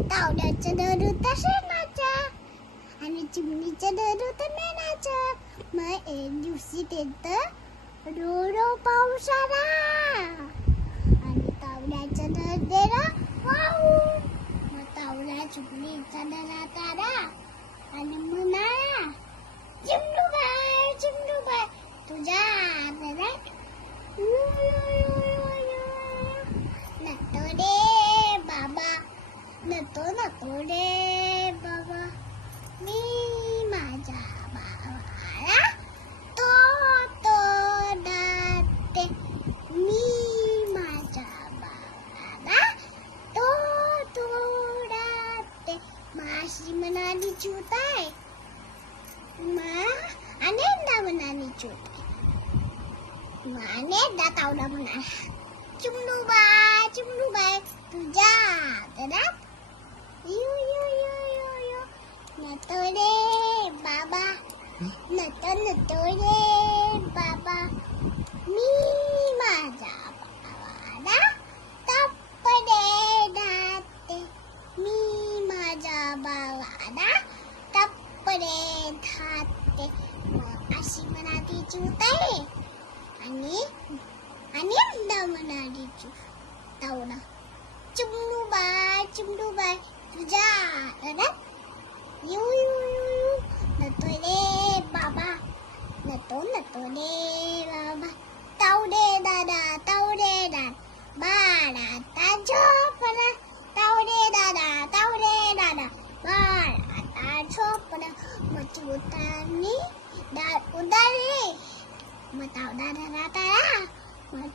तावड्याचं दर होतं शेणाचं आणि चिमणीचं दर होतं मेणाचं. मग एक दिवशी तिथं रो पाऊस आला आणि तावड्याचं दर गेलं वाहून. मग तावडा चिमणीचा दरात आला आणि म्हणाला, चिमणूबाई तुझ्या दरात नतो रे बाबा, नतो रे बाबा, मी माझ्या भावाला तो दाते, मी माझ्या भावाला तो दाते. माशी म्हणाली चिवताय, अनेकदा म्हणाली चिवताय. अनेकदा तावडा म्हणाला, चिमणूबाई तुझ्या घरात नतो रे बाबा, नतो रे बाबा, मी माझ्या भावाला कपडे घालते, मी माझ्या भावाला कपडे घालते. अशी म्हणाली चिवताई आणि अनेकदा म्हणाली तावडा, चिमणूबाई तुझ्या घरात नतो रे बाबा, नतो रे बाबा, तावडे दादा बाळाता झोपला, तावडे दादा बाळाता झोपला. मग चिवतानी दार उदारले. मग तावडा घरात आला. मग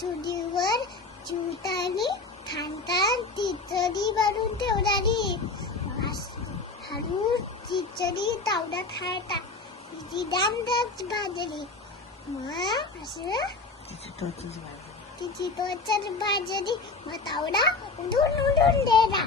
चुलीवर चिवतानी खानखान खिचडी बनवून ठेवणारी. हळू खिचडी तावडा खायचा, तिची दांडच भाजली. मग असं तिची टोचर भाजली. मग तावडा उडून गेला.